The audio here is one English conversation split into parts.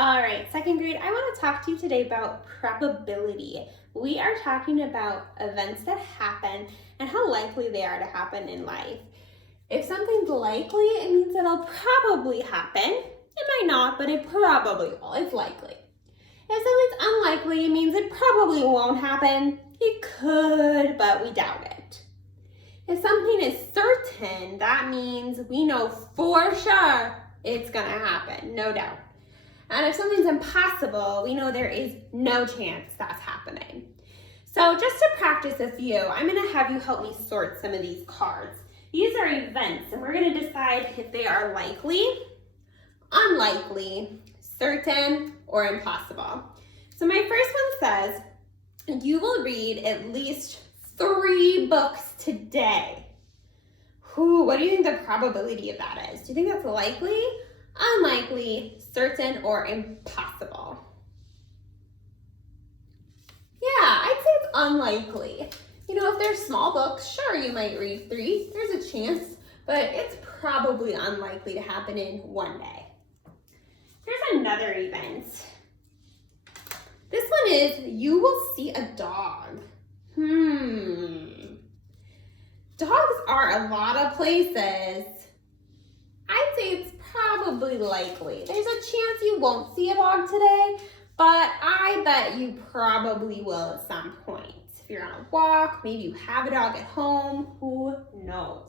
All right, second grade, I want to talk to you today about probability. We are talking about events that happen and how likely they are to happen in life. If something's likely, it means it'll probably happen. It might not, but it probably will. It's likely. If something's unlikely, it means it probably won't happen. It could, but we doubt it. If something is certain, that means we know for sure it's gonna happen, no doubt. And if something's impossible, we know there is no chance that's happening. So just to practice a few, I'm gonna have you help me sort some of these cards. These are events, and we're gonna decide if they are likely, unlikely, certain, or impossible. So my first one says, you will read at least 3 books today. What do you think the probability of that is? Do you think that's likely, unlikely, certain, or impossible? Yeah, I'd say it's unlikely. You know, if they're small books, sure, you might read 3. There's a chance, but it's probably unlikely to happen in one day. Here's another event. This one is, you will see a dog. Dogs are a lot of places. I'd say it's probably likely. There's a chance you won't see a dog today, but I bet you probably will at some point. If you're on a walk, maybe you have a dog at home, who knows?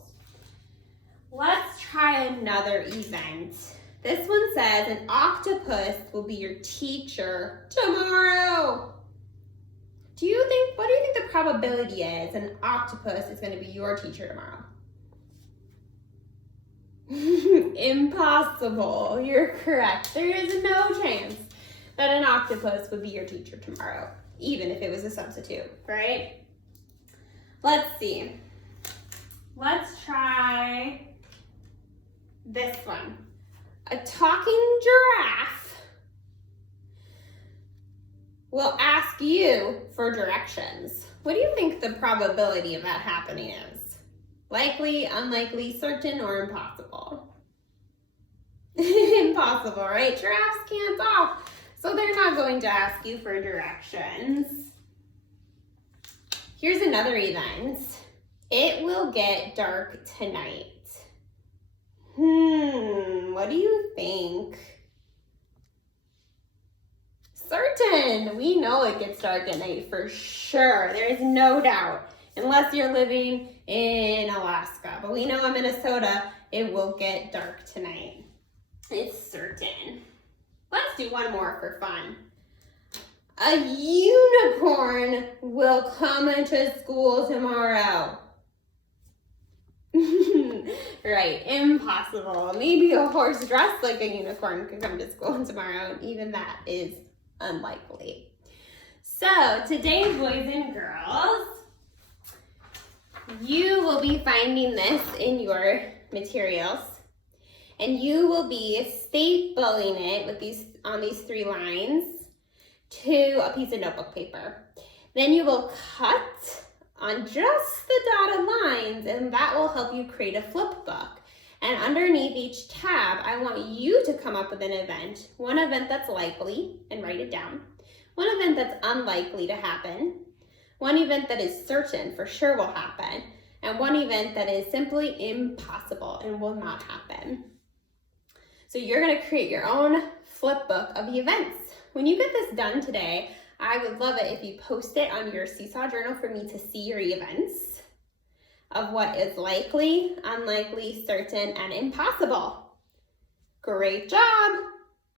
Let's try another event. This one says an octopus will be your teacher tomorrow. What do you think the probability is an octopus is going to be your teacher tomorrow? Impossible. You're correct. There is no chance that an octopus would be your teacher tomorrow, even if it was a substitute, right? Let's see. Let's try this one. A talking giraffe will ask you for directions. What do you think the probability of that happening is? Likely, unlikely, certain, or impossible? Impossible, right? Giraffes can't talk, so they're not going to ask you for directions. Here's another event. It will get dark tonight. What do you think? Certain. We know it gets dark at night for sure. There is no doubt, unless you're living in Alaska. But we know in Minnesota, it will get dark tonight. It's certain. Let's do one more for fun. A unicorn will come into school tomorrow. Right, impossible. Maybe a horse dressed like a unicorn could come to school tomorrow, and even that is unlikely. So today, boys and girls, you will be finding this in your materials, and you will be stapling it with on these 3 lines to a piece of notebook paper. Then you will cut on just the dotted lines, and that will help you create a flip book. And underneath each tab, I want you to come up with an event. One event that's likely, and write it down. One event that's unlikely to happen. One event that is certain, for sure will happen. And one event that is simply impossible and will not happen. So you're gonna create your own flip book of the events. When you get this done today, I would love it if you post it on your Seesaw Journal for me to see your events of what is likely, unlikely, certain, and impossible. Great job!